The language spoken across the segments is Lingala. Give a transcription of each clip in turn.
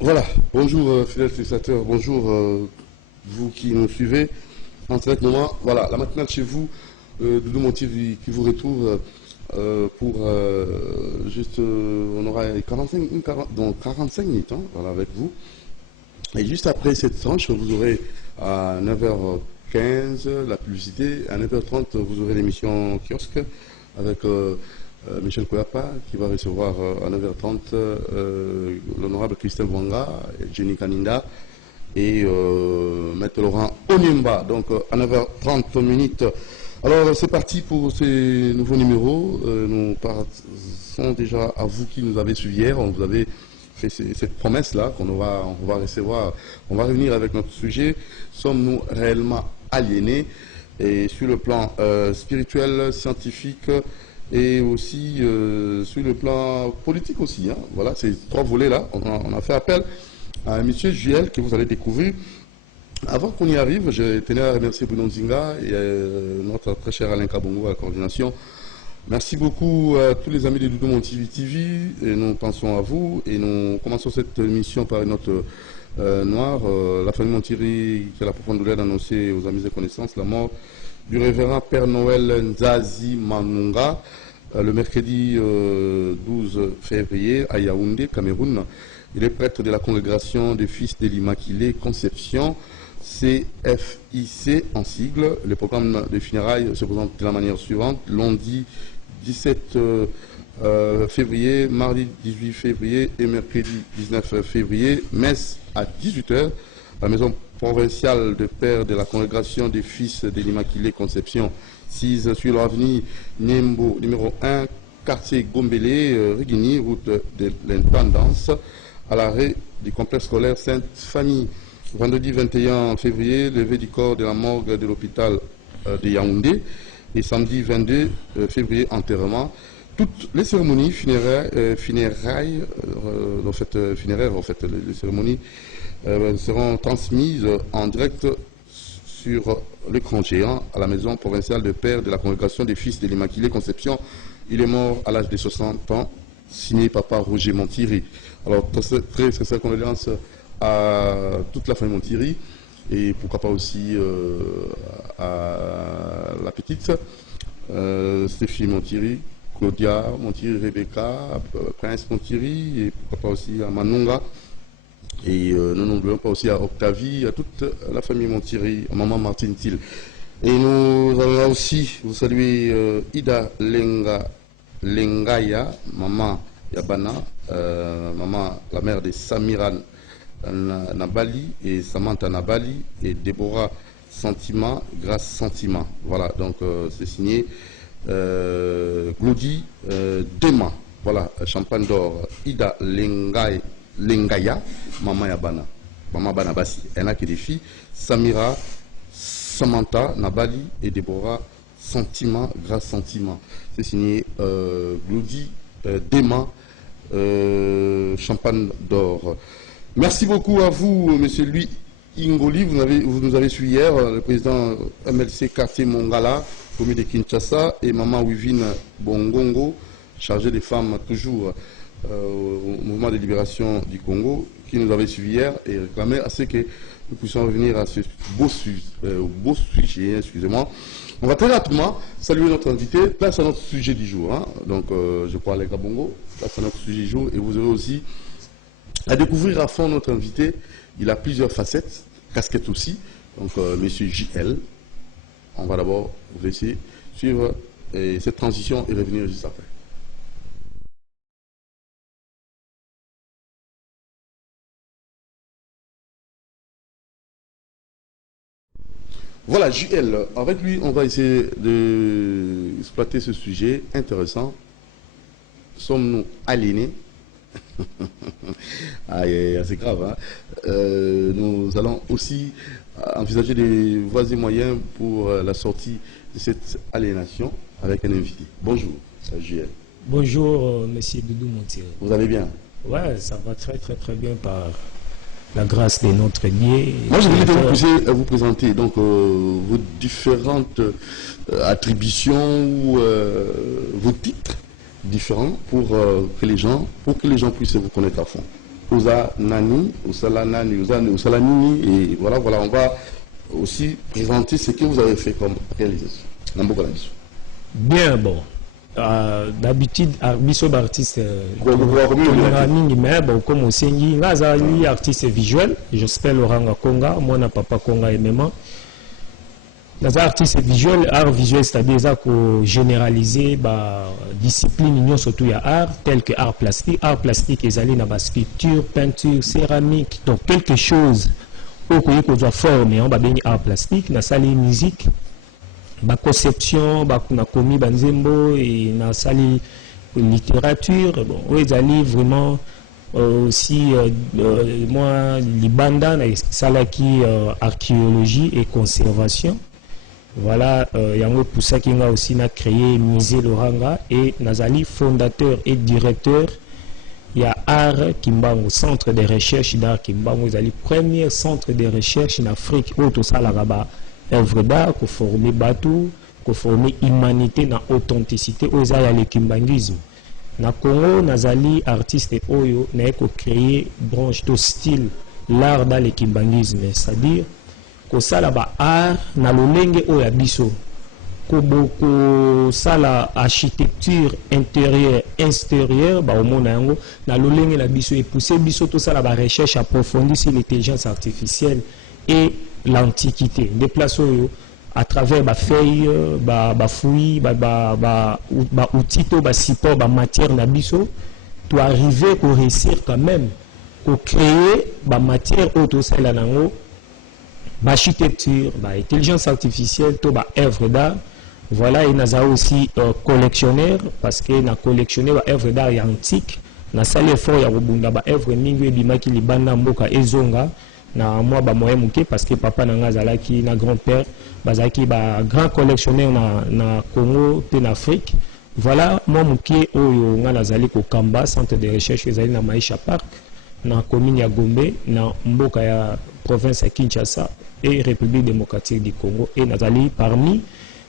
Voilà, bonjour fidèles téléspectateurs, bonjour vous qui nous suivez en direct moment. Voilà, la matinale chez vous, Doudou Montier qui vous retrouve pour on aura 45 minutes voilà, avec vous. Et juste après cette tranche, vous aurez à 9h15 la publicité, à 9h30 vous aurez l'émission kiosque avec Michel Koyapa qui va recevoir à 9h30 l'honorable Christelle Wanga, Jenny Kaninda et Maître Laurent Onimba. Donc à 9h30 minutes. Alors c'est parti pour ces nouveaux numéros. Nous passons déjà à vous qui nous avez suivis hier. On vous avait fait cette promesse-là on va recevoir. On va revenir avec notre sujet. Sommes-nous réellement aliénés? Et sur le plan spirituel, scientifique et aussi sur le plan politique aussi. Voilà, ces trois volets-là, on a fait appel à M. Juel que vous allez découvrir. Avant qu'on y arrive, je tenais à remercier Bruno Nzinga et notre très cher Alain Kabongo à la coordination. Merci beaucoup à tous les amis de Doudou Montier TV et nous pensons à vous et nous commençons cette émission par une note noire. La famille Montieri qui a la profonde douleur d'annoncer aux amis et connaissances la mort du révérend Père Noël Nzazi Manunga le mercredi 12 février à Yaoundé, Cameroun. Il est prêtre de la congrégation des Fils de l'Immaculée Conception, CFIC en sigle. Le programme de funérailles se présente de la manière suivante. Lundi 17 février, mardi 18 février et mercredi 19 février, messe à 18h, à la maison provinciale de père de la congrégation des Fils de l'Immaculée Conception, 6 sur l'avenue Nembo, numéro 1, quartier Gombélé, Rigini, route de l'Intendance, à l'arrêt du complexe scolaire Sainte-Famille. Vendredi 21 février, levée du corps de la morgue de l'hôpital de Yaoundé. Et samedi 22 février, enterrement. Toutes les cérémonies funéraires, les cérémonies seront transmises en direct sur l'écran géant à la maison provinciale de père de la congrégation des Fils de l'Immaculée Conception. Il est mort à l'âge de 60 ans, signé Papa Roger Montieri. Alors, très sincère condoléances à toute la famille Montieri et pourquoi pas aussi à la petite Stéphie Montieri, Claudia Montieri, Rebecca, Prince Montieri et pourquoi pas aussi à Manunga. Et nous n'oublions pas aussi à Octavie, à toute la famille Montieri, à maman Martine Thiel. Et nous allons aussi vous saluer Ida Lengaya, maman Yabana, maman, la mère de Samiran Nabali et Samantha Nabali et Déborah Sentiment, Grâce Sentiment. Voilà, donc c'est signé Claudie Dema. Voilà, champagne d'or, Ida Lengaya, maman Yabana, maman Banabasi. Elle n'a que des filles, Samira, Samantha Nabali et Déborah Sentiment, Grâce Sentiment. C'est signé Claudie Dema, champagne d'or. Merci beaucoup à vous, monsieur Louis Ingoli. Vous nous avez suivi hier, le président MLC quartier Mongala, commis de Kinshasa, et maman Wivine Bongongo, chargée des femmes toujours au mouvement de libération du Congo, qui nous avait suivi hier et réclamait à ce que nous puissions revenir à ce beau sujet, excusez-moi. On va très rapidement saluer notre invité, place à notre sujet du jour. Donc, je crois à Bongo, place à notre sujet du jour, et vous aurez aussi à découvrir à fond notre invité. Il a plusieurs facettes, casquette aussi. Donc, monsieur JL, on va d'abord vous laisser suivre cette transition et revenir juste après. Voilà, JL, avec lui, on va essayer d'exploiter ce sujet intéressant. Sommes-nous aliénés? Ah, c'est grave. Nous allons aussi envisager des voies et moyens pour la sortie de cette aliénation avec un invité. Bonjour, JL. Bonjour, monsieur Doudou Montier. Vous allez bien? Ouais, ça va très bien par la grâce de notre Dieu. Moi, je voulais vous présenter donc vos différentes attributions ou vos titres différents pour que les gens puissent vous connaître à fond. Osa Nani, Osala Nani, Osala Nini, et voilà, voilà, on va aussi présenter ce que vous avez fait comme réalisation. Bien, bon. D'habitude, biso artiste, mais bon, comme aussi, il artiste visuel, j'espère Laurent Konga, moi, na papa Konga et même. Dans artiste visuel, art visuel, c'est-à-dire ça qu'on généraliser discipline, surtout il y a art, tel que art plastique. Art plastique, ils allaient dans la sculpture, peinture, céramique, donc quelque chose où qu'on doit former, on va bien art plastique, dans la salle musique, la conception, on a commis banzembo et dans la salle littérature, bon, ils allaient vraiment aussi, moi, les bandes, salle qui archéologie et conservation. Voilà, yango pour ça qu'il a aussi créé Musée Loranga et Nazali, fondateur et directeur. Il y a Art Kimbango, centre de recherche d'art Kimbango, Nazali, premier centre de recherche en Afrique, où tout ça, là-bas, œuvre d'art, qu'on forme bateau, qu'on forme humanité, dans authenticité, où il y a le kimbanguisme. Na Congo, Nazali, artiste Oyo, n'a créé branche de style, l'art dans le kimbanguisme, c'est-à-dire, ko sala ba art na lolenge o ya biso ko sala architecture intérieure extérieure ba omona yango na lolenge na biso et pousser biso to sala ba recherche approfondie sur l'intelligence artificielle et l'antiquité déplacer à travers ba feuilles ba fouilles ba outils to ba support ba matière na biso to arriver ko réussir quand même ko créer ba matière auto sala nango l'architecture, l'intelligence artificielle, tout œuvre d'art. Voilà, et nous avons aussi collectionneur, parce que nous collectionné œuvre d'art antique. Nous avons fait l'effort de œuvre mingi bimaki libanda mboka ezonga na moi moyen muke parce que papa nanga zalaki na grand-père bazaki grand collectionneur na Congo et en Afrique. Voilà, moi muke oyo nga nazali ko Kamba centre de recherche ezali na Maisha Park na commune ya Gombe na mboka ya province ya Kinshasa et République démocratique du Congo et nazali parmi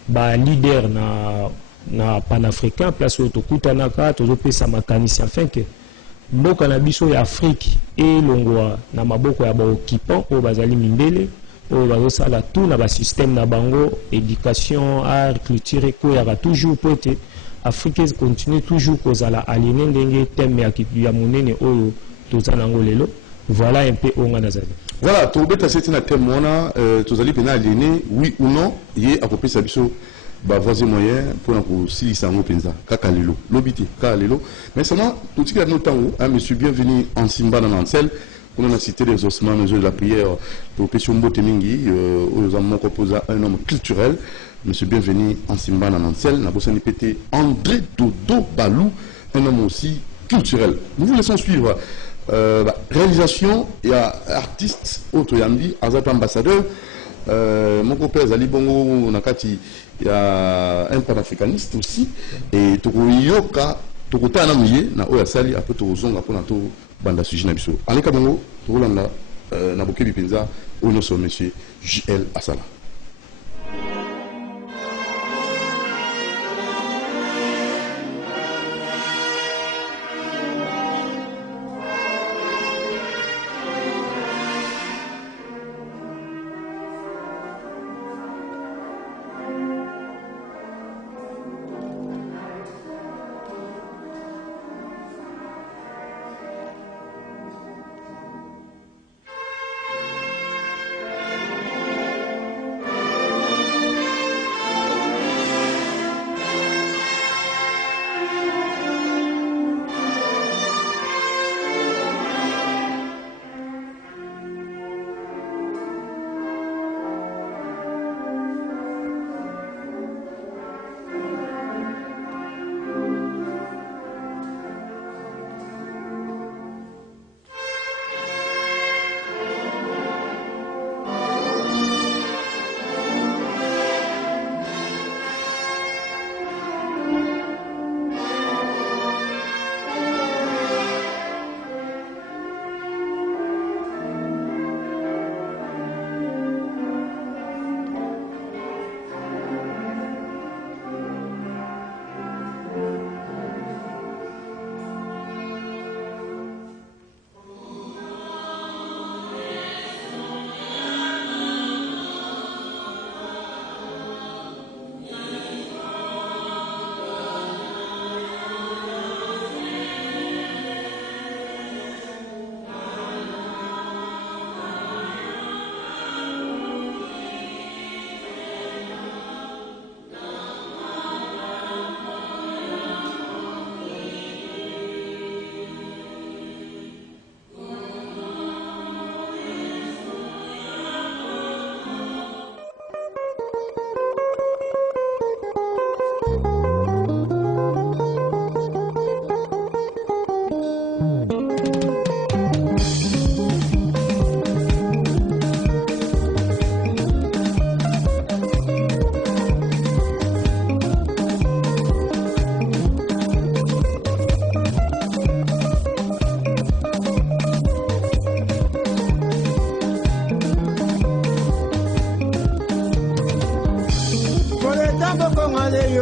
ba leader na panafricain place où tokutanaka tozopesa makanisi afin que mboka na biso ya Afrique et longwa na maboko ya ba occupant o bazali mindele o bazosala tout na ba système na bango éducation art culture ko ya toujours pote Afrique continue toujours kozala aliéné ndenge thème ya monene oyo tozanango lelo. Voilà un peu où on a nazali. Voilà, tu as été un témoin, tu as dit aliéné, oui ou non, il y a à peu près ça, voisin moyen pour nous si ça nous pensa, kakalelo, l'obité, kakalelo. Mais seulement, tout ce qui a noté en monsieur bienvenu en Simba dans Ansel, on a cité les ossements, mesures de la prière, pour Peshombo Temingi, aux amants composés un homme culturel, monsieur bienvenu en Simba dans Ansel, n'a pas pété André Dodo Balou, un homme aussi culturel. Nous vous laissons suivre. Réalisation, il y a artiste, autre Yambi, Azat ambassadeur, mon copain Zali Bongo Nakati, il y a un panafricaniste aussi, et Tokoyoka, Tokota Namuye, na Oya Sali, après Tozonga pour Nato Banda Suji Nabiso. Aleka Bongo, Tolanda, Naboke Bipenza, Onoso Monsieur JL Asala.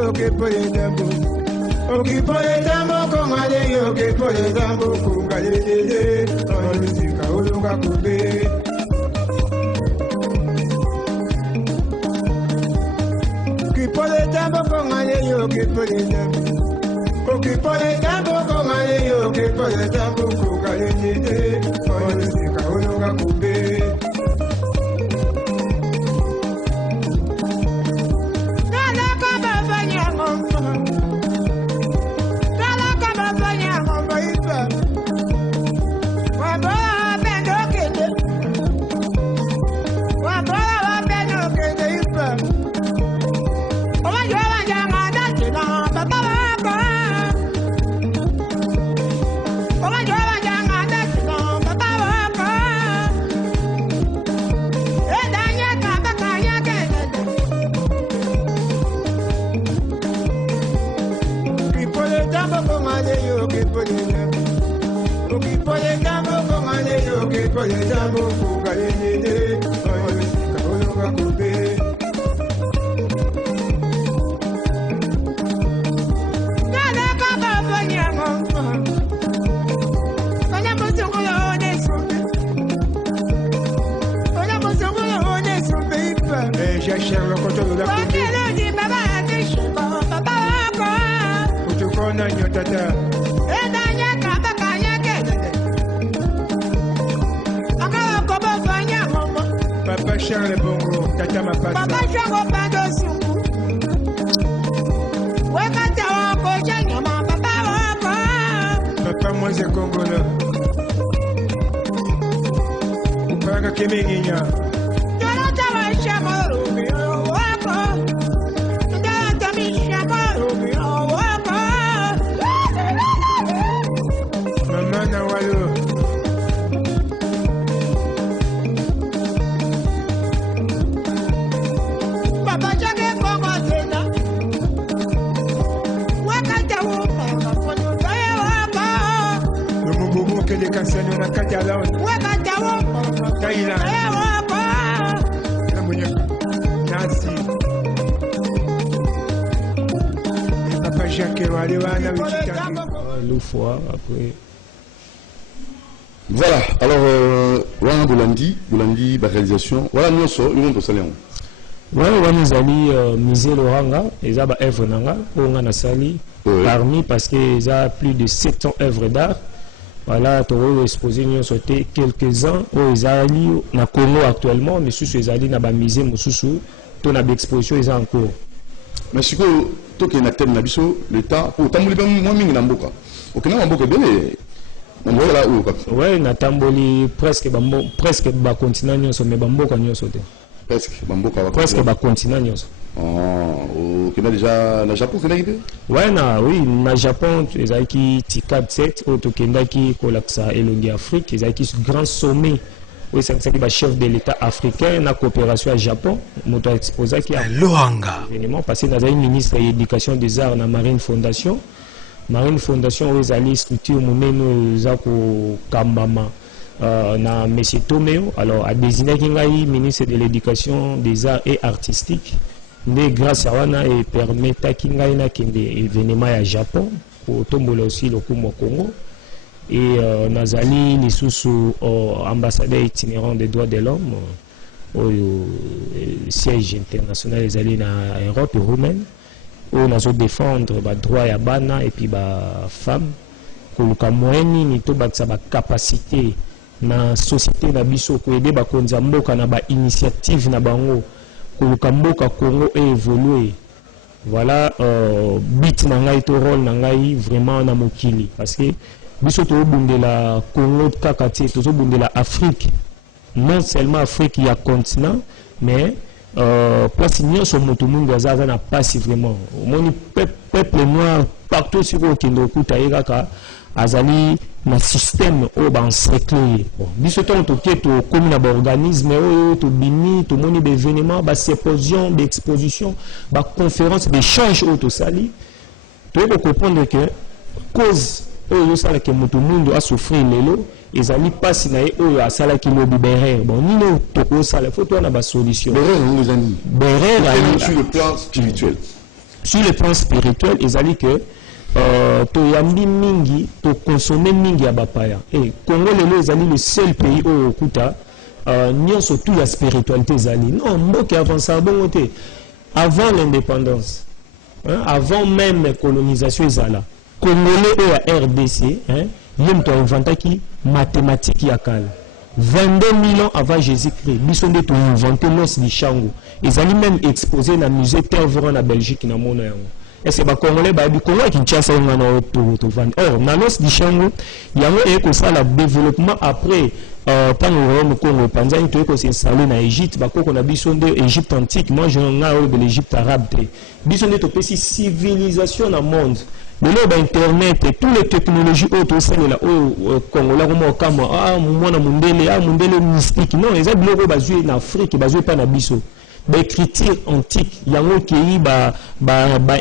yo que pole dambo. Oki pole dambo kongale yo que pole dambo kongale dede. Onusika olunga kube. Oki pole dambo kongale yo que pole dambo. Oki pole dambo kongale yo que pole dambo kongale dede. Onusika olunga kube. Papa Charles Bongo, Tata Mapasa. Papa Charles Bongo, Papa Moise Congolo. Papa Kemenginya. Maman Nawalo. Les canciones na Catalan. Thailand. Nancy. Papa Jacques Walewana après. Voilà, alors Wana Boulandi, la réalisation. Voilà, nous sommes au salon. Voilà, nous allons miser l'oranga, et ça va œuvre nanga, on a sali parmi parce que ça a plus de 700 œuvres d'art. Voilà, tu as exposé quelques-uns aux Zali, na Congo actuellement, mais sous ces Zali, na misé, sous ton exposition est en cours. Mais si tu as un thème nabiso, l'État, pour t'embouler moi mingi namboka. Ok, non namboka belé. Namboka là où? Ouais, na tamboli presque ba continent nyonso, mais bamboka nyonso te. Presque bamboka. Presque ba continent nyonso. Oh, ok, déjà na Japon c'est là. Ouais, oui, na Japon, les aiki TICAD 7, autokenda qui kolaksa elongi Afrique, les aiki grand sommet. Oui, c'est le chef de l'État africain na coopération à Japon, moto exposé qui a Lohanga. Événement passé dans un ministre de l'éducation des arts na Marine Fondation. Marine Fondation aux alliés structure moneno zako kambama na monsieur Tomeo, alors a désigné kingai ministre de l'éducation des arts et artistiques. Mais grâce à Wana et permettre kingai na kende événement à Japon pour tombola aussi le Congo et nazali les sous ambassadeur itinérant des droits de l'homme au siège international des alliés na Europe roumaine où nous défendre les droits à bana et puis les femmes koluka moyeni ni to ba capacité na société na biso ko aider ba konza mboka na ba initiative na bango koluka mboka Congo et évoluer. Voilà bit na ngai to rôle na ngai vraiment na mokili parce que biso to bundela Congo kaka te to bundela Afrique, non seulement Afrique il y a continent mais place nyonso moto mundu azaza na passe vraiment moni peuple noir partout sur le kendo kutaira ka azali na système au ban encerclé bon biso to to comme na organisme to bini to moni be événement ba symposium d'exposition ba conférence d'échange au sali to comprendre que cause oyo sala ke moto mundu a souffrir lelo ezali pasi na ye oyo asala ki lobi berere bon nino toko sala faut toi na ba solution berere nous amis berere sur le plan spirituel sur le plan spirituel ezali que to yambi mingi to consommer mingi ya bapaya et Congo lelo ezali le seul pays au okuta nyonso tout la spiritualité ezali non mboka avant ça bongo te avant l'indépendance avant même la colonisation ezala Congolais et à RDC yem to inventaki mathématiques ya kala 22 000 ans avant Jésus-Christ biso nde to inventé l'os du Chango ezali même exposé na musée Tervuren na Belgique na mona yango. Est-ce que les Congolais du Congo qui Kinshasa ont or dans l'os du Chango il y a un ça le développement après tant au Congo pendant que tu es installé en Égypte bah qu'on a besoin de l'Égypte antique moi je n'ai de l'Égypte arabe besoin de toute civilisation dans le monde mais là internet et toutes les technologies auto c'est là au Congo là comme moi na mundele mystique non les autres locaux basés en Afrique basés pas na biso l'écriture antique yango kei ba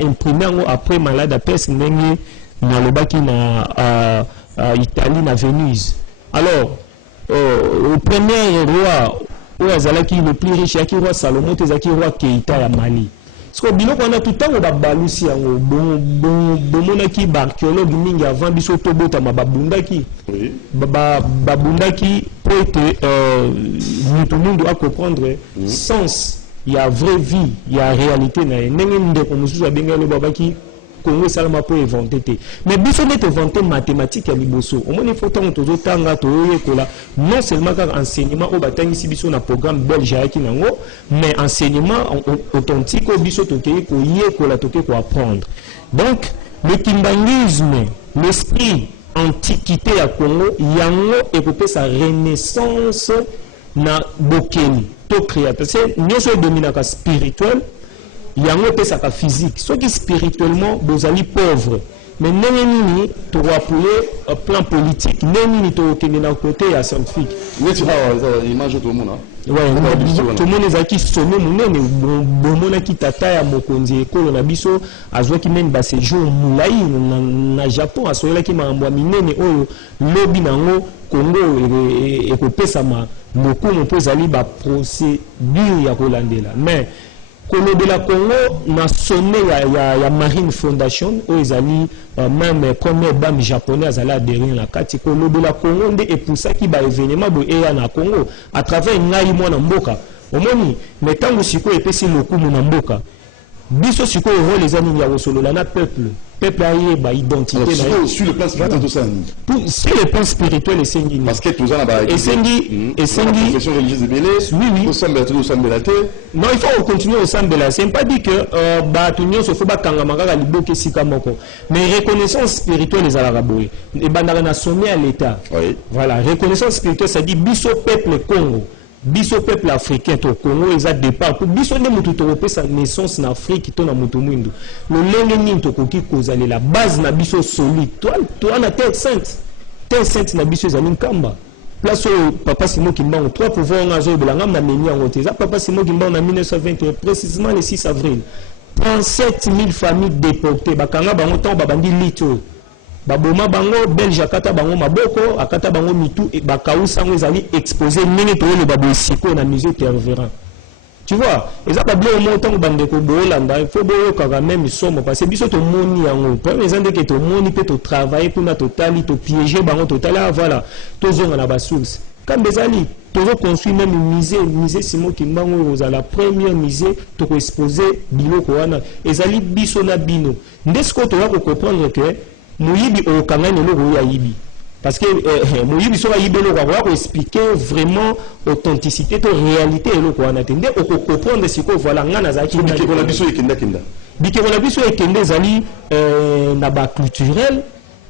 imprimer après malade à peste ndenge na lobaki na Italie na Venise alors le premier roi ou azalaki le plus riche yaki roi Salomon tezaki roi Keita ya Mali parce que biloko on a tout temps ba balusi yango bomonaki ba archéologue mingi avant biso tobota mababundaki babundaki pour être tout le monde doit comprendre sens il y a vraie vie, il y a réalité. Il y a des Congo salama pour inventer. Mais biso net inventer mathématiques à liboso. Au moins il faut tant que tanga to yekola non seulement car enseignement au batangi si biso na programme belge qui nango mais enseignement authentique au biso to kei ko yekola to ko apprendre. Donc le kimbangisme, l'esprit antiquité à Congo yango epopé sa renaissance na bokeni to créateur c'est nyonso dominaka spirituel yango pesaka physique ceux qui spirituellement bozali pauvre mais ndenge nini to appuyer plan politique ndenge nini to kende na côté ya scientifique neti awa image to mona tout le monde ezalaki sommet monene bomonaki tata ya mokonzi ekolo na biso azwaki mene baséjour molai na Japon asoyelaki makambo ya minene oyo lobi nango Congo ekopesama mokumu mpo ezali baprocédure ya kolandela mais kolobela Congo na sommet ya Marine Foundation oyo ezali même première dame japonais azali adhérer na kati kolobela Congo nde epusaki ba événement bo eya na Congo à travers ngai mwana mboka omoni mais tango sikoyo epesi lokumu na mboka biso sikoyo rôle ezali ya kosolola na peuple aye ba identité sur le plan spirituel tout ça sur le plan spirituel esengi parce que tout ça na ba esengi confession religieuse de belé oui au sambelate non il faut continuer au sambela c'est pas dit que ba tunyo so faut ba kangama kaka liboke sika moko mais reconnaissance spirituelle ezalaka boye e bandaka na sommet à l'état voilà reconnaissance spirituelle ça dit biso peuple Congo biso peuple africain to Congo eza départ pour biso nde mutu to pesa naissance na Afrique to na mutu mwindu lolenge nini to koki kozali la base na biso solide toi na terre sainte na biso ezali nkamba place papa Simon Kimbangu trois pouvoirs ngazo belanga na meni yango te za papa Simon Kimbangu na 1921 précisément le 6 avril 37 000 familles déportées bakanga bango temps babandi lito baboma bango belge akata bango maboko akata bango mitu et bakausa ngo ezali exposé ndenge to le babo siko na musée Tervuren tu vois eza bablo au montant bande ko bolanda il faut boyo quand même somo parce que biso to moni yango pour les ande que to moni peut to travailler pour na totali to piéger bango total voilà to zonga na ba source quand bezali to construire même musée Simon Kimbangu oza la première musée to ko exposer biloko wana ezali biso na bino ndesko to ko comprendre que Moyibi au Kangane le Yayibi. Parce que Moyibi soit Yayibi le roi expliquer vraiment authenticité, de réalité et le quoi on attendait au comprendre ce que voilà ngana zaki. Bike la biso ekenda kenda. Bike la biso ekenda zali na ba culturel,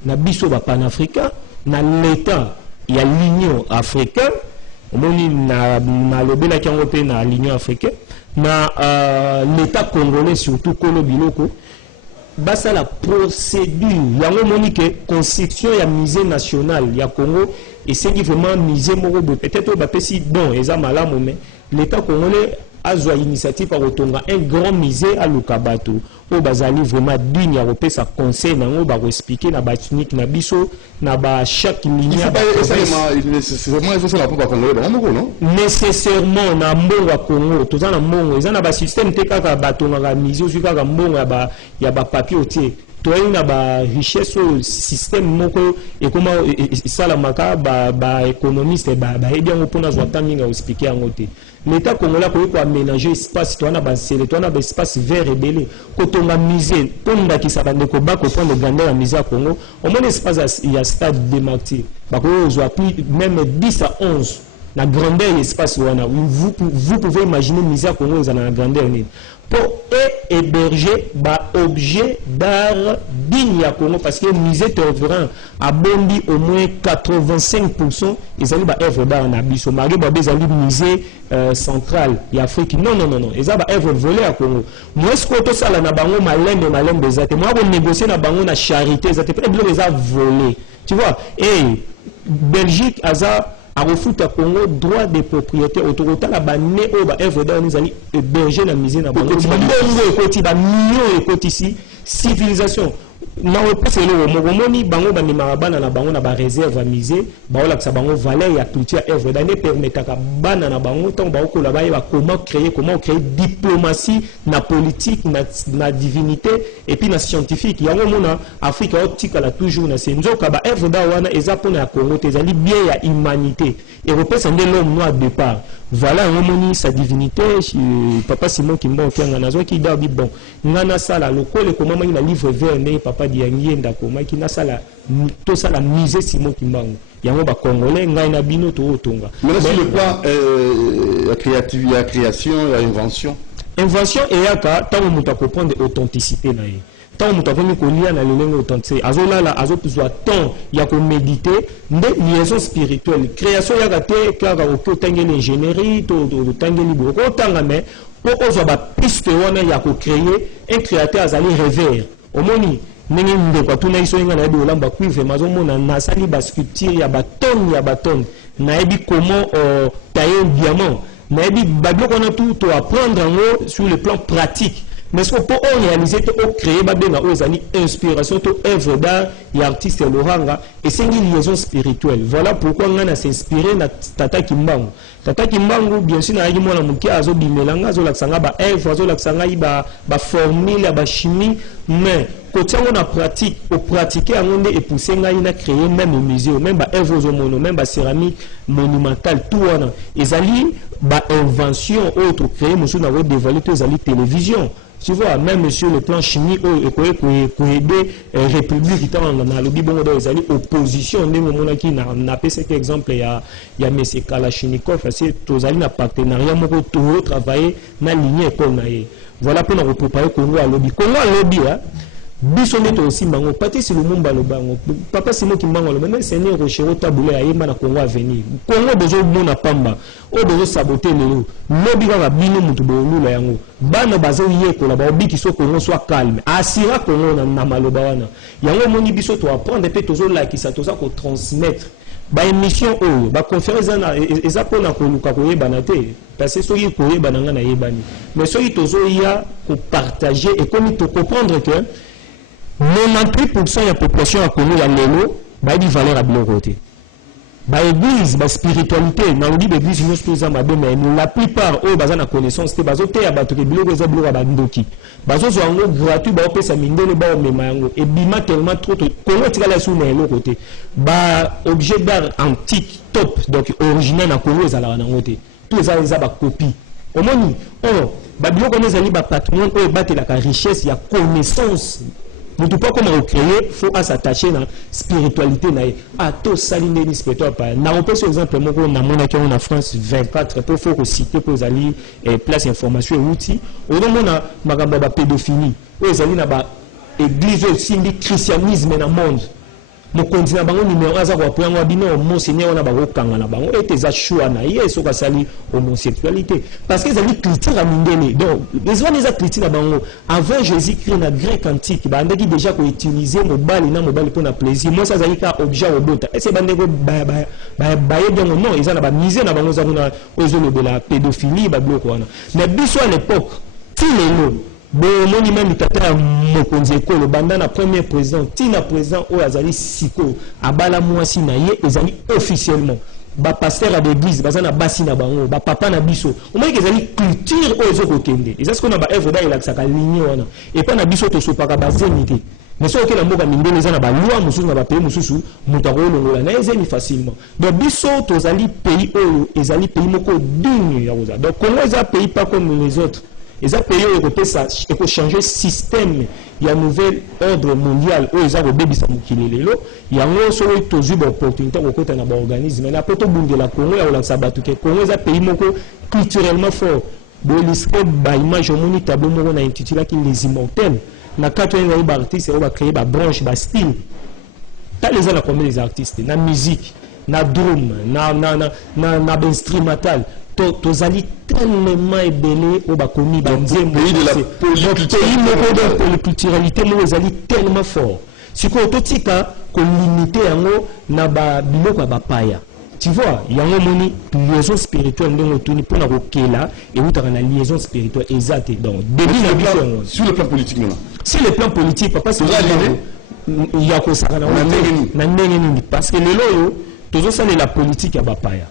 na biso ba panafricain, na l'état ya l'Union africaine. Omoni na lobela ki ngopé na l'Union africaine, na l'état congolais surtout kolo biloko. Basa la procédure yango monique construction ya musée national ya Congo et c'est vraiment musée moko peut-être ba pesi don eza malamu mais l'état congolais azwa initiative par otonga un grand musée à Lukabato o bazali vraiment digne ya repesa conseil nango ba expliquer na ba ethnique na biso na ba chaque ligne nécessairement na mbongo ya Congo toza na mbongo eza na ba système te kaka batonga ka musée su kaka mbongo ya ba papier otie toyei na ba richesse système moko et comment salamaka ba économiste ba edi yango mpona zwa temps mingi expliquer yango te l'état congolais ko aménager espace toana ba sele toana ba espace vert ebele kotonga musée tonda ki sabande ko ba ko prendre grandeur ya musée ya Congo au moins espace il y a stade de martyr ba ko zwa plus même 10 à 11 la grandeur espace wana vous pouvez imaginer musée ya Congo za na grandeur ni pour héberger ba objet d'art digne ya Congo parce que musée terrain a bondi au moins 85% ils allaient ba œuvre d'art na biso mari ba bezali musée central ya Afrique non ils a ba œuvre volée à Congo moi est-ce que to sala na bango malembe zate moi on négocier na bango na charité zate peut être les a volé tu vois et Belgique aza a refout à Congo droit de propriété autorité la banne au ba œuvre d'art nous allons héberger la musée na bango ba million écoute ici civilisation na repose le mogomoni bango ba bana na bango na ba réserve à musée ba ola ka bango valeur ya culture œuvre d'art ne permettre ka bana na bango tant ba ko la ba comment créer diplomatie na politique na divinité et puis na scientifique yango mona Afrique optique la toujours na senzoka ba œuvre d'art wana ezapona ya Congo tezali bien ya humanité et repose ndé l'homme noir départ voilà un moni sa divinité papa Simon Kimbo kianga nazo ki dabi bon ngana sala lokole ko mama ina livre vert ne papa diangi ndako maki na sala to sala musée Simon Kimbango yango ba congolais ngai na bino to otonga mais sur le plan créativité la création la invention et yaka tant on comprendre authenticité na ye tant on t'a mis kolia na lelenge authentique azolala azopuzwa temps ya ko méditer nde liaison spirituelle création yaka te kaka okotangeli ingénierie to tangeli boko tanga mais pour ozwa ba piste wana ya ko créer un créateur azali rêveur omoni ndenge ndeko tuna iso nga na do lamba cuivre mazo mona na sali ba sculpture ya ba tonne na ebi comment tailler un diamant na ebi bablo kona tout apprendre sur le plan pratique. Mais ce qu'on peut réaliser, on créer, on inspiration, on œuvre d'art, et artiste Loranga, et c'est une liaison spirituelle. Voilà pourquoi on a s'inspiré de Tata Kimbangu. Tata Kimbangu, bien sûr, on a dit que azo bimelanga, azo laksanga ba œuvre, azo laksanga ba formule, ba chimie, mais quand on a pratique, on pratique, on a poussé, on a créé même au musée, même ba œuvre mono, même ba céramique monumentale, tout on a. Et ali ba invention autre créé, monsieur n'a pas dévoilé tous les télévision. Tu vois, même sur le plan chimique, aider République qui dans le Bibon des alliés opposition, on a fait cet exemple, il y a M. Kalachnikov, c'est tous alliés un partenariat, tout travailler dans la ligne école. Voilà pour nous préparer Congo à lobby. Congo à lobby, bisonneto aussi mango pati si le mumba lo bango papa Simon Kimbango lo même seigneur Rochero tabule ayema na Congo avenir Congo bezo mona pamba o bezo saboter lelo lobby ka bino mutu bo lula yango bana bazo yeko la ba obiki so Congo soit calme asira Congo na maloba wana yango moni biso to apprendre pe tozo like ça toza ko transmettre ba émission o ba conférence na ezapo na ko luka ko yebana te parce que soki ko yebana nga na yebani mais soki tozo ya ko partager et comme to comprendre que 98% de la population a connu la lelo, bah di valeur à bien côté. Bah église, bah spiritualité, dans le dit l'église nous tous en mais la plupart eux bah na connaissance c'était bah zoté à battre bilo les blocs à bandoki. Bah zo zo gratuit bah opé ça mindele bah o memango et bima tellement trop comment tu la sous na côté. Bah objet d'art antique top donc original na Congo ezala na ngoté. Tous les a ba copie. Au moins oh bah bilo connaît zali bah patrimoine eux battre la richesse il y a connaissance. Vous ne pouvez pas comment créer, il faut s'attacher à la spiritualité. À tout saline ni spirituel. On peut par exemple, on a France 24, pour faut citer pour aller place information et outils. On a ma pédophilie. On a église aussi le christianisme dans le monde. mon continent bango numéro aza kwa point bino monseigneur na bango kanga na bango et tes choix na yeso ka sali homosexualité parce que zali culture amindele donc les gens les culture na bango avant Jésus-Christ na grec antique ba ndeki déjà ko utiliser mobali pour na plaisir moi ça zali ka objet obota et c'est bandeko ba bien non ils na ba misé na bango za kuna ozolo de la pédophilie ba bloko wana mais biso à l'époque tilelo bon même tata mokonzi ekolo banda na premier président tina président o azali siko abala mwasi na ye ezali officiellement ba pasteur à l'église bazana basi na bango ba papa na biso o moins ezali culture o ezoko kende ezasi ko na ba œuvre d'art la ligne wana et pas na biso to sopaka bazemité mais so okela mboka mindele ezana ba loi mususu na ba pays mususu mutako longola na ezeni facilement donc biso tozali pays o ezali pays moko digne ya oza donc Congo est un pays pas comme les autres. Et ça pays européen ça il changer système il y a nouvel ordre mondial où ils ont bébé ça mukilelo il y a un seul toujours opportunité au côté d'un organisme mais la poto bunde la Congo ya la sabatu que Congo est un pays moko culturellement fort bon l'histoire ba image au moni tableau moko na intitulé qui les immortels na 80 artistes on va créer ba branche ba style t'as les gens comme les artistes na musique na drum na instrumental tozali tellement ébélé au bakomi banzembo pays de la polyculturalité mo ezali tellement fort siko totika ko limiter yango na ba biloko ba paya tu vois yango moni liaison spirituelle ndenge tuni pona ko kela et utaka na liaison spirituelle exacte donc début sur le plan politique non sur le plan politique papa c'est il y a ko sakana na ndenge nini parce que lelo yo tozo sala la politique ya ba paya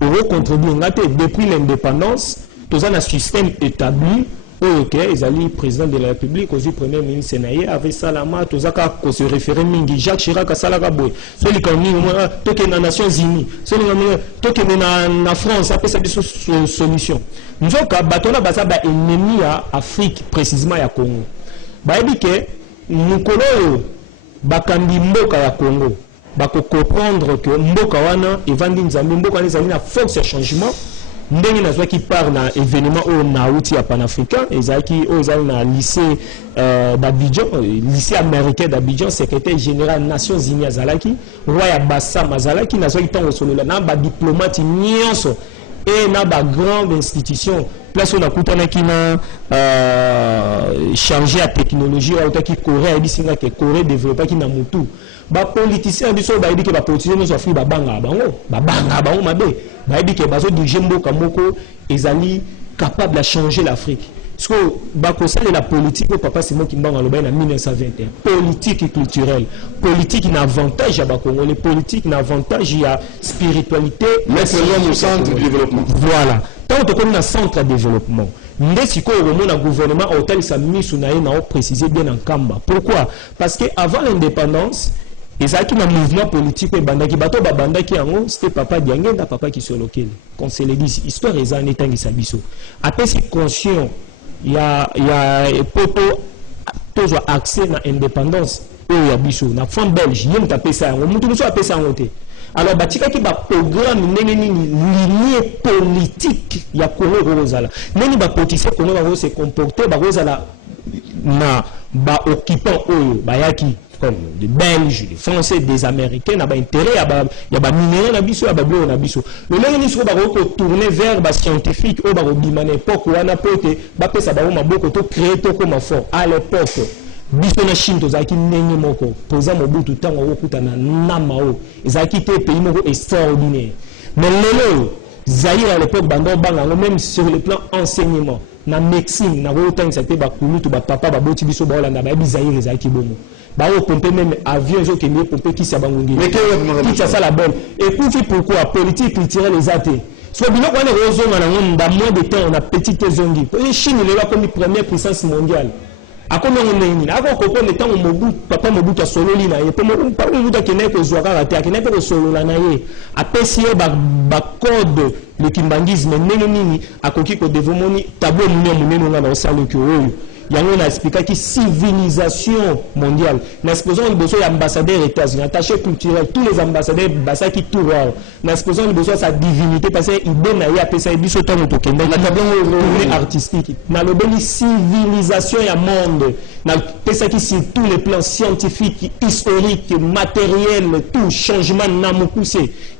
pour contribuer depuis l'indépendance, tous un système établi. Ok, ils allaient président de la République, aussi premier ministre Sénaïe, avec Salama, tous à se référer Mingi, Jacques Chirac, Salagaboué, celui qui a mis token dans les Nations Unies, celui qui a mis token dans France, après ça, des solutions. Nous avons batona basaba ennemi à Afrique, précisément à Congo. Baébike, nous connaissons Bakambi Mboka à Congo. Bako comprendre que mboka wana evandi nzambe mboka wana ezali na force ya changement ndenge nazwa ki part na événement au nauti ya panafricain ezaki ozali na lycée d'Abidjan lycée américain d'Abidjan secrétaire général Nations Unies azalaki roi ya Bassam azalaki nazwa ki tango solola na ba diplomate nyonso et na ba grande institution place on a kutanaki na chargé à technologie autaki Corée bisinga ke Corée développer ki na mutu ba politicien biso ba yebike ba politicien nous afri ba banga bango mabe ba yebike bazo diriger mboka moko ezali capable de changer l'Afrique parce que ba conseiller la politique papa c'est moi qui mbanga loba na 1921 politique et culturelle politique na avantage ya ba Congolais politique na avantage ya spiritualité mettre l'homme au centre du développement voilà tant que comme na centre de développement ndesi ko na gouvernement hôtel sa misu na ye na préciser bien en Kamba pourquoi parce que avant l'indépendance et ça qui est un mouvement politique et bandaki bato ba bandaki yango c'était papa Diangenda papa qui solokeli qu'on se le dit histoire est en état gisabiso après c'est conscient il y a poto toujours accès na indépendance au ya biso na fond belge yem tapé ça yango mutu muso apé ça ngote alors batika ki ba programme ndenge nini lignée politique ya Congo rozala neni ba politicien Congo ba se comporter ba rozala na ba occupant oyo bayaki comme des Belges, des Français, des Américains, n'a pas intérêt à ba minéraux na biso, à ba bleu na biso. Le lendemain sur ba ko tourner vers ba scientifique au ba bimane époque ou na pote ba pesa ba ma boko to créer to comme fort à l'époque. Biso na Chine to zaki nenge moko, poza mobutu tango okuta na namao. Ezaki te pays moko extraordinaire. Mais lelo Zaïre à l'époque bando banga même sur le plan enseignement, na médecine, na rotan ça te ba kulu to ba papa ba boti biso ba olanda ba Zaïre ezaki bomo. Bah au pomper même avion ils ont qu'à pomper qui s'abandonne qui ça la bonne et puis pourquoi politique culturelle les athées soit bien qu'on est rosé dans moins de temps on a petite zongi et Chine est là comme première puissance mondiale à comment on est ni avant qu'on le temps Mobutu papa Mobutu a solo lina et pour pas Mobutu qui n'est que Zouara raté qui n'est que solo la naie à PCO ba code le kimbangisme nini à koki ko développement tableau mignon na au salon que yango na expliquer qui civilisation mondiale na exposition liboso ya ambassadeur États-Unis attaché culturel tous les ambassadeurs basa qui tout roi na exposition liboso sa divinité parce que idée na ya pesa biso tango tokenda na tableau artistique na lobeli civilisation ya monde na pesa qui sur tous les plans scientifiques historiques matériels tout changement na mukuse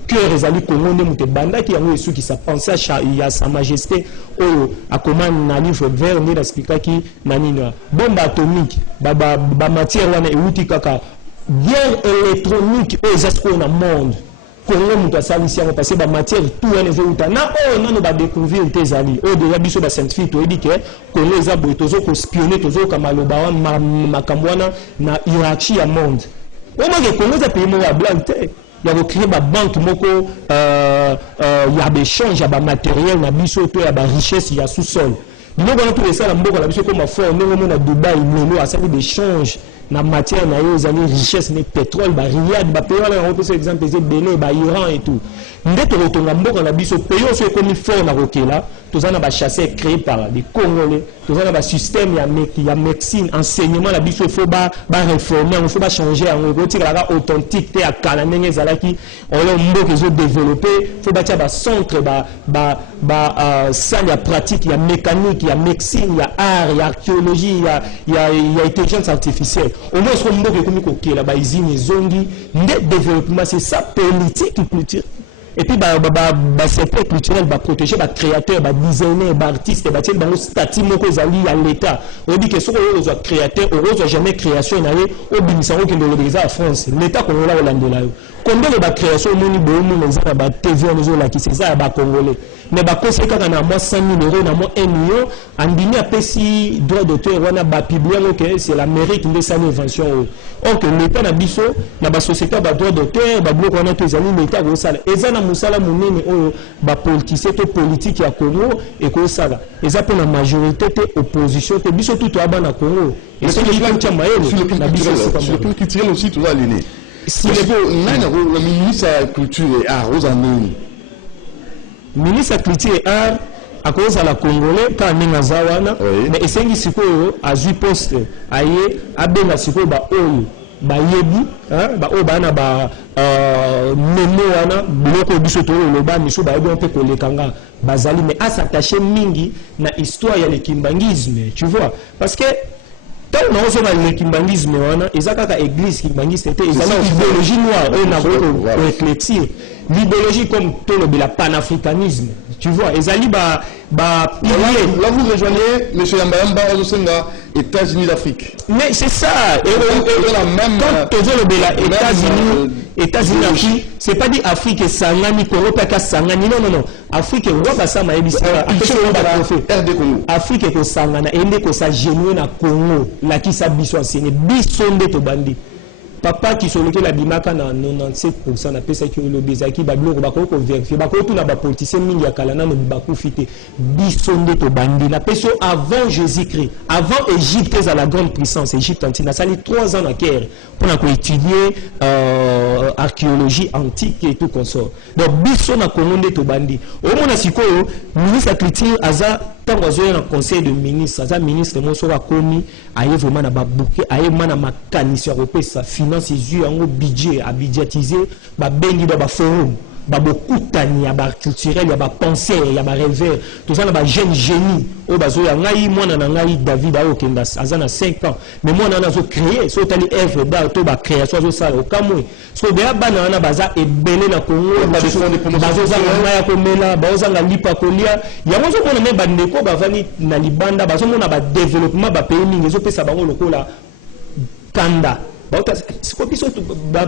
cœur ezali Congo nde muté banda ki yango esu qui sa pensé à sa majesté o a comment na livre vert ni expliquer qui nanina bombe atomique ba matière wana euti kaka guerre électronique o ezasko na monde Congo muta salisi yango parce que ba matière tout wana ezouta na o nano ba découvrir tezali o déjà biso ba scientifique to dit que Congo eza boy tozo ko spionner tozo kamaloba wa makambwana na hiérarchie ya monde o ma Congo za pays mo ya blanc te il y a créé une banque moko il y a des échanges, il y a des matériels, il y a des richesses, il y a sous-sol. Nous avons tous les salles comme fort, nous avons à Dubaï, nous avons des échanges, na matière, na des richesses, na pétrole, ba Riyad, ba pays, on peut exemple des Bénin, ba Iran et tout. Nous avons mboka na biso pays on comme fort na rokela, tous on a ba chassé créé par des Congolais, tous on a ba système ya médecine, enseignement la biso faut ba réformer, on faut ba changer, on retire la authentique te akala ndenge zalaki, on mboka zo développer, faut ba ba centre salle ya pratique, ya mécanique, ya médecine, ya art, ya archéologie, ya intelligence artificielle. Au moins ce mboka comme ko la ba izini zongi, ndé développement c'est ça politique culture. Et puis, secteur culturel va protéger les créateurs, les designers, les artistes, les statuts à l'État. On dit que si on est créateur, on n'a jamais création, on a en France. L'État qu'on a là, combien de créations on a TV, on a c'est ça, Congolais. Mais conséquent, on a moins 100 000 euros, on a moins 1 million. En Guinée, après si droit d'auteur, on a publié, c'est la mairie qui laisse une invention. Donc, l'État n'a pas la société a droit d'auteur, on a tous les amis, l'État a ça. Et ça, musala munene oyo ba politicien to politique ya Congo et ko sala eza pour la majorité de opposition que biso tout aba na Congo et ce qui est sur le plan culturel aussi tout va l'aîné si le ministre de la culture et art aux amis ministre de la culture et art à cause de la Congolais quand ninga zawana mais esengi sikoyo azui poste aye abenga sikoyo ba oyo bayebi ba o bana ba memo wana biloko biso to loba miso ba yebi pe kolekanga bazali mais à s'attacher mingi na histoire ya lekimbangisme tu vois parce que tant on a le kimbangisme wana ezaka église kimbangiste c'était ezala idéologie noire on a réfléchir l'idéologie comme tout le panafricanisme tu vois ezali ba pilier là vous rejoignez monsieur Yamba Ozosenga États-Unis d'Afrique mais c'est ça et la même quand tu veux le États-Unis d'Afrique c'est pas dit Afrique et sangani Congo pas ka sangani non Afrique roi basa maebisa Afrique ko sangana ende ko sa genuine na Congo la ki sa biso enseigné bisonde to bandi papa qui sont la bimaka na 97% na pesa ki lo bezaki ba bloko ba ko vérifier ba ko tout na ba politicien mingi ya kalana no ba ko fité bisonde to bandi na peso avant Jésus-Christ avant Égypte à la grande puissance Égypte antique na sali 3 ans na guerre pour na étudier archéologie antique et tout consort donc biso na Congo nde to bandi au mona sikoyo ministre culture aza tant un conseil de ministre aza ministre mo so ba komi aye vraiment na ba bouquet aye mana makanisi européen sa finance izu yango budget à budgétiser ba bengi ba forum ba bokutani ya ba culturel ya ba penseur ya ba rêveur tout ça na ba jeune génie o bazo ya ngai mwana na ngai David Aokenda azana 5 ans mais mwana na zo créer so tali œuvre d'art to ba création zo sala o kamwe so de bana na baza ebele na Congo bazo za ya komela bazo nga lipa kolia yango zo mona me ba ndeko ba vani na libanda bazo mona ba développement ba pays mingi zo pesa bango lokola kanda si on va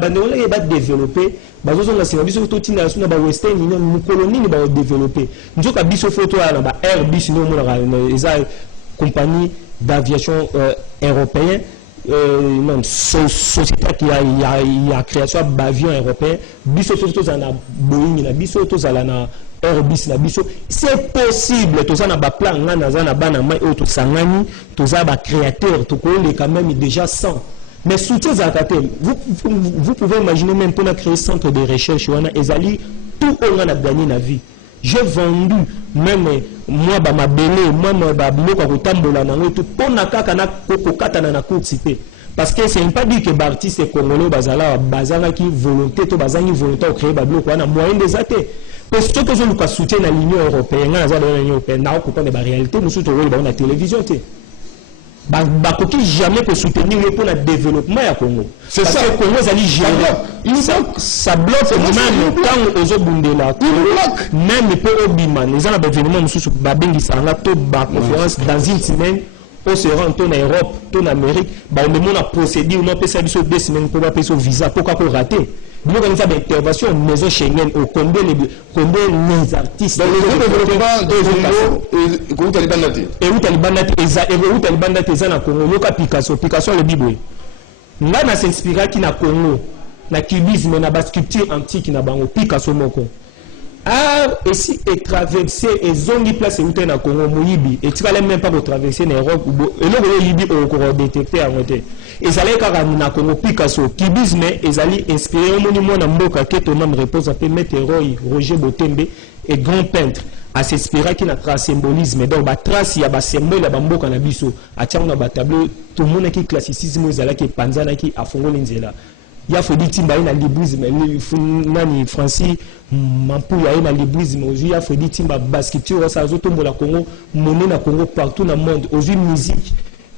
développer, on va western union colonie va développer. Nous avons des photos à Airbus, une compagnie d'aviation européenne, une société qui a création d'avions européens. Des photos à Boeing, des photos à Airbus na biso c'est possible to ça na ba plan na na bana mai auto sangani to za ba créateur to ko le quand même déjà 100 mais soutien zakatel vous pouvez imaginer même pour créer centre de recherche wana ezali tout on a gagné la vie j'ai vendu même moi ma belé moi ma biloko ko tambola na ngoto pona kaka na kokata na courtité parce que c'est pas dit que l'artiste congolais bazala qui volonté to bazangi volonté au créer biloko na moyen des athées parce que je le soutien à l'Union européenne na l'Union européenne na ko pas de réalité nous surtout dans la télévision té ba ko jamais pour soutenir pour le développement ya Congo c'est ça que Congo zali gérer ça bloque même quand aux obundela même pour obima les gens événement mususu ba bengi sanga to ba conférence dans une semaine on se rend en Europe en Amérique ba on demande à procéder on peut ça biso 2 semaines pour pas payer visa pour pas rater nous on fait d'intervention maison Schengen au combien les artistes dans le développement de Congo Talibandate eza na Congo yoka Picasso le Bible nga na s'inspira ki na Congo na cubisme na ba sculpture antique na bango Picasso moko et si et traverser et zongi place où na Congo moyibi et tu vas même pas traverser na Europe et le yibi au cours détecter en côté et ça les kaka na Congo Picasso cubisme et zali inspiré au monument na mboka que ton nom repose à mettre Roger Botembe et grand peintre à s'inspirer qui na trace symbolisme donc ba trace ya ba symbole ya mboka na biso a tianga ba tableau tout le monde qui classicisme ezala qui panzana qui afongo nzela ya faut dire timba ina librisme nani Francis mampu ya ina librisme aujourd'hui ya faut dire timba basculture ça zotombo la Congo monnaie na Congo partout dans le monde aujourd'hui musique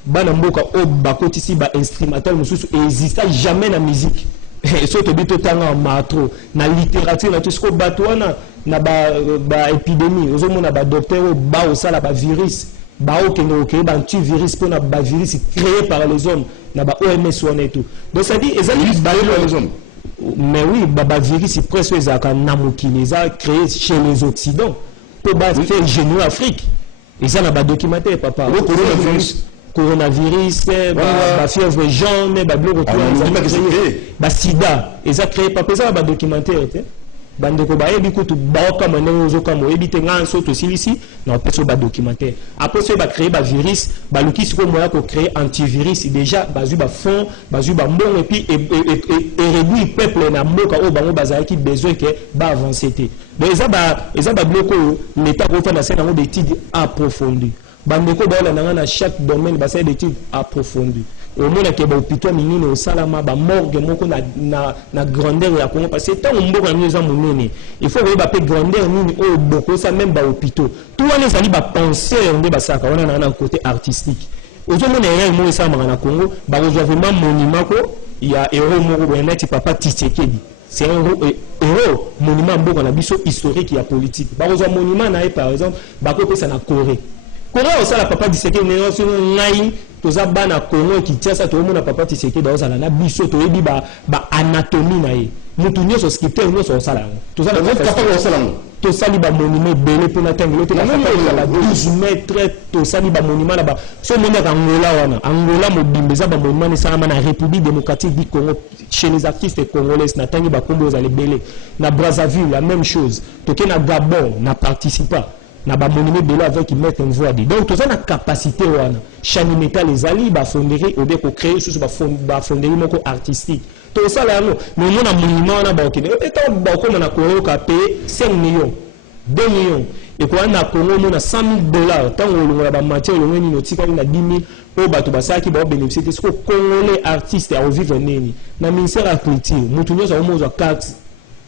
bana mboka o bakotisi ba instrumental mususu exista jamais na musique et surtout bito tanga matro na littérature na tout ce que batwana na ba épidémie ozomona ba docteur ba osala ba virus ba okendo créer ba antivirus pour na ba virus créé par les hommes na ba OMS et tout donc ça dit ezali ba les hommes mais oui ba virus presque ezaka na mokili eza créé chez les occidentaux pour ba faire genou Afrique et ça na ba documentaire papa coronavirus ba fièvre jaune ba bloc ba sida eza créé par ça ba documentaire bandeko ba yebi kutu ba kama nzo kama yebi tenga so to silisi na peso ba documentaire après ça ba créer ba virus ba lukisi ko moya ko créer antivirus déjà bazu ba fond bazu ba mbongo et puis et réduire peuple na mboka o bango bazali ki besoin que ba avancer té mais eza ba bloko l'état ko faire na scène en d'études approfondies bandeko ba na na chaque domaine ba c'est d'études approfondies au moins que ba hôpital minine au salama ba morgue moko na grandeur ya Congo parce que tant mboka mieux en monene il faut ba pe grandeur nini au boko ça même ba hôpital tout wana ezali ba penser nde ba saka wana na côté artistique aujourd'hui on est mo ça na Congo ba vraiment monument ko ya héros moko boneti papa Tshisekedi c'est un héros monument mboka na biso historique ya politique ba monument na par exemple ba ko ça na Corée ça la papa Tshisekedi ne ngai toza bana Congo qui tient ça tout le monde papa Tshisekedi dans ça na biso to yebi ba anatomie na ye mutu nyoso sculpteur nyoso sala toza na capable sala to sali ba monument belé pour na tango to na 12 mètres to sali ba monument là ba so monde Angola mobimbe za ba monument ça na République démocratique du Congo chez les artistes congolais na tangi ba kombo za les belé na Brazzaville la même chose to ke na Gabon na participa na ba monument belé avec qui mettent une voix donc toza na capacité wana chani metal les ali ba fonderie au deko créer sous ba fonderie moko artistique to ça là non mais on a monument na ba okene et tant ba ko na ko ka payer 5 millions 2 millions et quoi na Congo on a $100,000 tant on ba matière le nini notika na 10,000 o bato basaki ba bénéficier ce que congolais artistes à vivre nini na ministère de culture mutu nyoso o mozo carte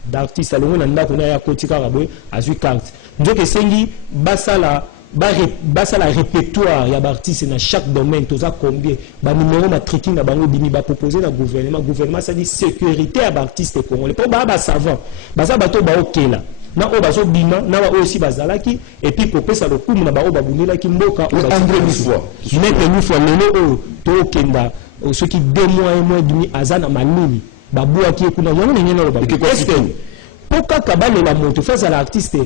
d'artiste alongo na ndako na ya kotika rabwe azui carte donc esengi basala répertoire ya artiste dans chaque domaine toza combien ba numéro matricule na bango bini ba proposer na gouvernement ça dit sécurité à artiste congolais pour ba savant baza bato ba okela na o bazo bima na ba aussi bazalaki et puis kopesa le coup na ba o babundela ki mboka o ba mettre une fois lelo o to kenda ceux qui 2 mois et mois demi azana malini babua qui kuna yango ngena lo ba est-ce que pourquoi kabale la moto face à l'artiste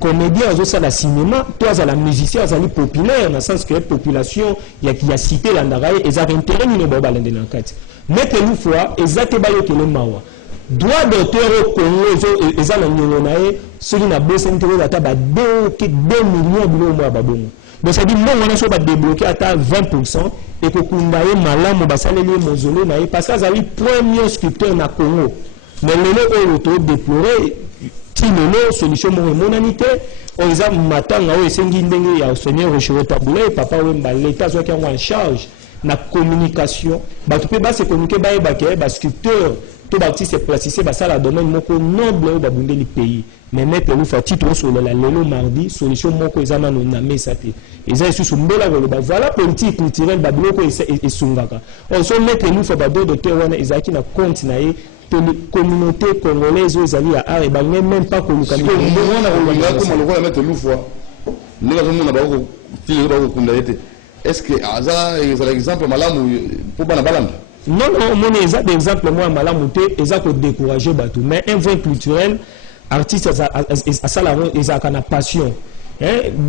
comédien à la cinéma toi à la musicien à la populaire dans le sens que la population il y a cité l'andaraye et ça intérêt ni ba balende na kati mais que nous fois ezate ba yo kele mawa droit d'auteur au Congo eza na nyongo na ye celui na bosse intérêt ata ba 2 millions de dollars ba bongo donc ça dit non on a so ba débloquer ata 20% et que kunda ye malamu basaleli mozolo na ye parce que ça lui premier sculpteur na Congo mais le auto déplorer Tinolo, solution monanité, on les a matanga, on esengi ndenge ya Seigneur Rochero Tabule, papa Wemba, l'État soit en charge, la communication, bah tu peux pas se communiquer, bah sculpteur, tout bâti se placer, bah ça la domaine moko noble, bah bundé le pays. Mais mettre le fati tout sur la lelo mardi, solution moko ezana no namé sate. Eza isu sumbola ba voilà politique culturelle ba biloko et sungaka. On so mettre nous fa ba do docteur wana ezaki na compte na ye communauté congolaise aux alliés à art et même pas que le Canada. Est-ce que ça est l'exemple malam pour balam? Non, mon exemple moi malam ils ont découragé bateau, mais un vin culturel artiste ça la ils ont une passion.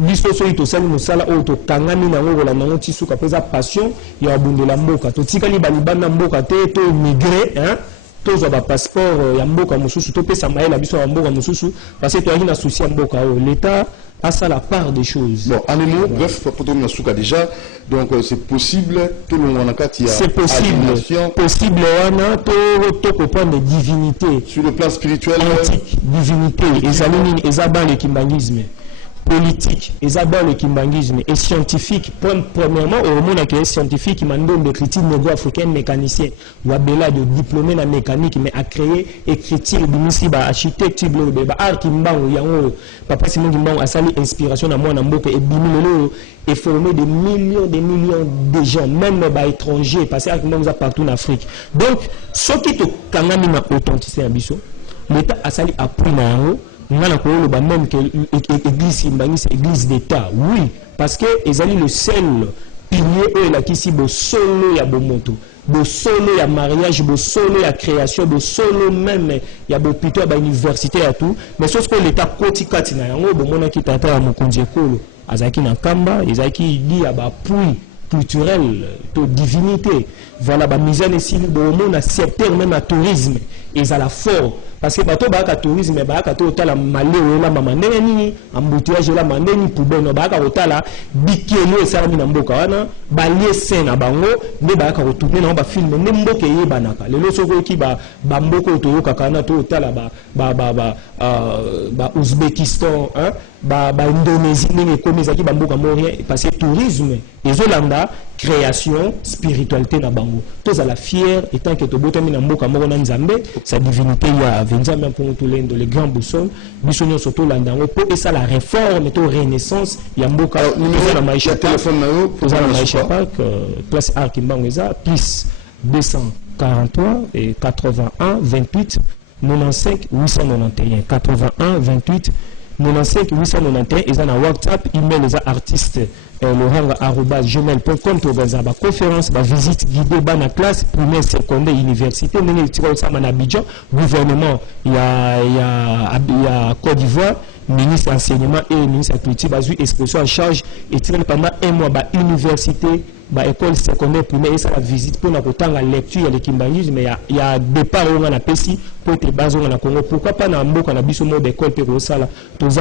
Biso so ito sali musala auto kangani na ngo la nango tisuka pesa passion ya bundela mboka to tikali balibana mboka te to migrer tous ont un passeport ya mboka mususu to pesa maela biso ya mboka mususu parce que tu as une souci ya mboka l'État a ça la part des choses. Bon, en un mot, bref, pour déjà, donc c'est possible, tout le monde a c'est possible, possible, on a tout point de divinité. Sur le plan spirituel, antique, divinité, les abans le kimbangisme. Politique, les abats le kimbangisme et scientifique. Premièrement, au monde accueilli scientifique, il m'a donné de critique négo-africain mécanicien ou abela de diplômé dans mécanique, mais à créer écriture, bimisiba, architecture, art kimbango, yango, papa Simon Kimbango a sali inspiration à moi dans mboka et bimilolo et formé des millions de gens, même bah étrangers, parce que art kimbango partout en Afrique. Donc, ce qui te kangami ma authenticité à biso, l'État a sali appris na yango. Même que l'église d'État, oui, parce que ils ont le seul pilier là qui si beau solo ya bomoto, beau solo ya mariage, beau solo ya création, beau solo même ya beau plutôt à université à tout, mais sauf que l'État côté katina yango bon mona qui tata à mon konjekolo, azaki na kamba, ezaki dit à ba puis culturel, de divinité, voilà ba mise en scène bon mona secteur même à tourisme, ils à la fort. Parce que bateau baka tourisme baka to tala maleo la mama neni embouteillage la maneni poubelle baka otala bikelo esala na mboka wana balie scène bango ne baka retourner na ba film ne mboka yebanaka lelo soko ki ba mboko to kakana to tala ba Ouzbékistan hein ba Indonésie ne comme ezaki ba mboka morien parce que tourisme ezolanda création spiritualité na bango tous à la fière étant que to botami na mboka moko na nzambe sa divinité ya Venzambe pour tout l'endo les grands boussons bisonyo surtout landango pour et ça la réforme to renaissance ya mboka na maisha téléphone na yo pour la maisha park place art kimbango eza plus 243 et 81 28 95 891 81 28 95 891 ils ont un WhatsApp email les artistes laurent@gmail.com pour faire une conférence, une visite guidée dans la classe primaire, secondaire, université, gouvernement, il y a Côte d'Ivoire, ministre enseignement et ministre de la culture, expression en charge et pendant un mois, université, école secondaire primaire, et ça la visite pour la lecture, il y a le kimbangisme, mais il y a départ où on a pessi pour être basé au Congo. Pourquoi pas dans le on a biso mot d'école pour ça là, tous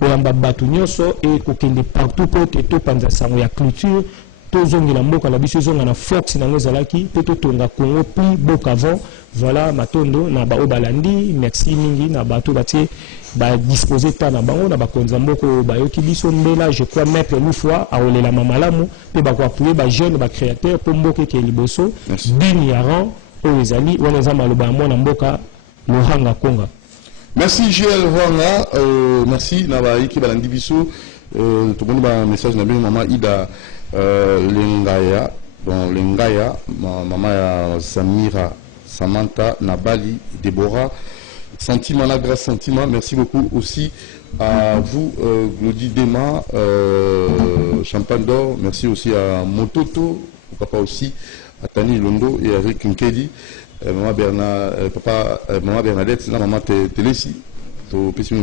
koyamba batu nyonso et kokende partout pour te to panza sango ya culture to zongi la mboka la biso zonga na force na ngozalaki pe to tonga Congo plus boka avant voilà matondo na ba obalandi merci mingi na bato batie ba disposer ta na bango na ba konza mboko ba yoki biso mbela je crois mettre une fois a olela mamalamu pe ba ko appuyer ba jeune ba créateur pour mboka ke liboso biniaran o ezali wana za maloba mwana mboka lohanga konga. Merci Joël Rwanga, merci Nabaiki Balandi Biso, tout le monde a un message na bien maman Ida Lengaya, donc Lengaya, maman Samira, Samantha, Nabali, Déborah, sentiment la grâce sentiment, merci beaucoup aussi à vous Glody Dema, Champagne d'Or, merci aussi à Mototo, papa aussi, à Tani Londo et à Rick Nkedi. Maman Bernadette, maman Télési,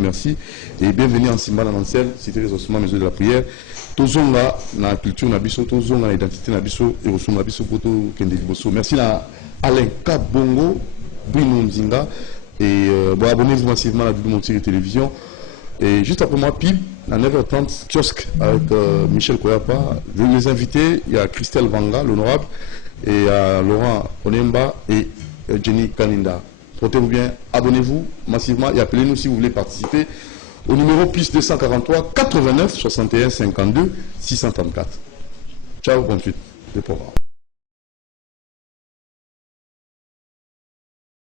merci et bienvenue en Simba dans Nancel, cité des ossements, maison de la prière. Tozonga na culture na biso, tozonga na identité na biso et osoma biso poto kende liboso. Merci à Alain Kabongo, Bruno Nzinga et abonnez-vous massivement à la vidéo Montiri Télévision. Et juste après moi, pile, à 9h30, kiosque avec Michel Koyapa. Je vais les inviter, il y a Christelle Vanga, l'honorable, et Laurent Onemba et Jenny Kaninda. Portez-vous bien, abonnez-vous massivement et appelez-nous si vous voulez participer au numéro plus 243 89 61 52 634. Ciao, bonne suite de programme.